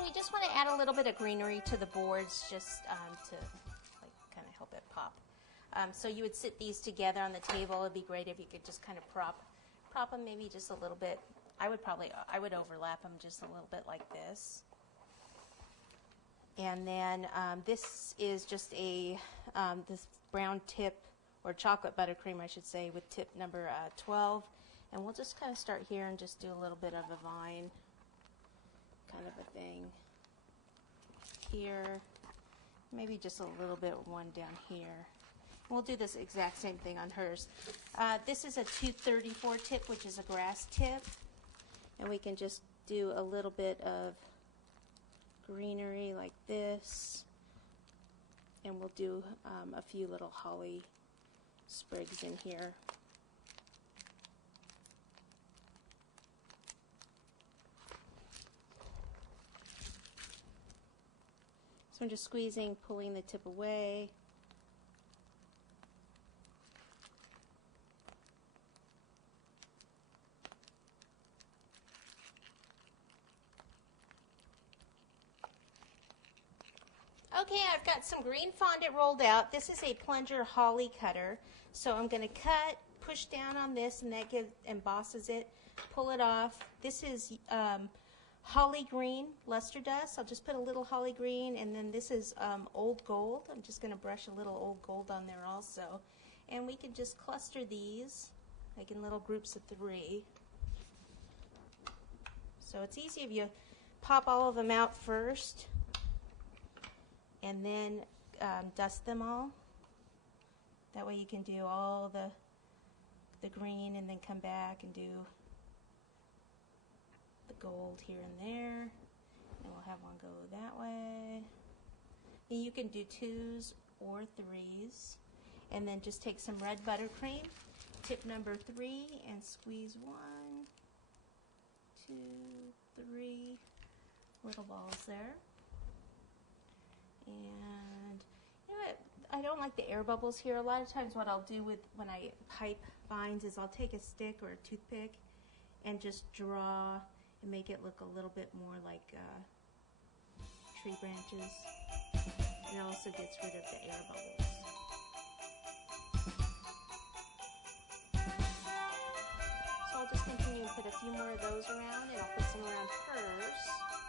So we just want to add a little bit of greenery to the boards just to like kind of help it pop. So you would sit these together on the table. It'd be great if you could just kind of prop them maybe just a little bit. I would overlap them just a little bit like this. And then this is just a this brown tip, or chocolate buttercream I should say, with tip number 12. And we'll just kind of start here and just do a little bit of a vine kind of a thing here. Maybe just a little bit one down here. We'll do this exact same thing on hers. This is a 234 tip, which is a grass tip. And we can just do a little bit of greenery like this. And we'll do a few little holly sprigs in here. So I'm just squeezing, pulling the tip away. Okay, I've got some green fondant rolled out. This is a plunger holly cutter. So I'm going to cut, push down on this, and that embosses it. Pull it off. This is holly green luster dust. I'll just put a little holly green, and then this is old gold. I'm just going to brush a little old gold on there also. And we can just cluster these like in little groups of 3. So it's easy if you pop all of them out first and then dust them all. That way you can do all the green and then come back and do the gold here and there. And we'll have one go that way. And you can do 2s or 3s. And then just take some red buttercream, tip number 3, and squeeze 1, 2, 3 little balls there. And you know what? I don't like the air bubbles here. A lot of times what I'll do when I pipe vines is I'll take a stick or a toothpick and just draw and make it look a little bit more like tree branches. And it also gets rid of the air bubbles. So I'll just continue and put a few more of those around, and I'll put some around hers.